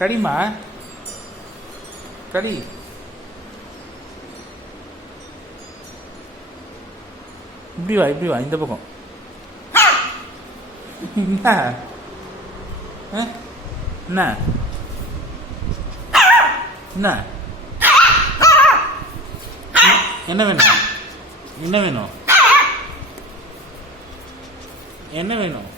கடிமா கடி. இப்படி வா இப்படி வா, இந்த பக்கம். என்ன என்ன என்ன என்ன வேணும்? என்ன வேணும்? என்ன வேணும்?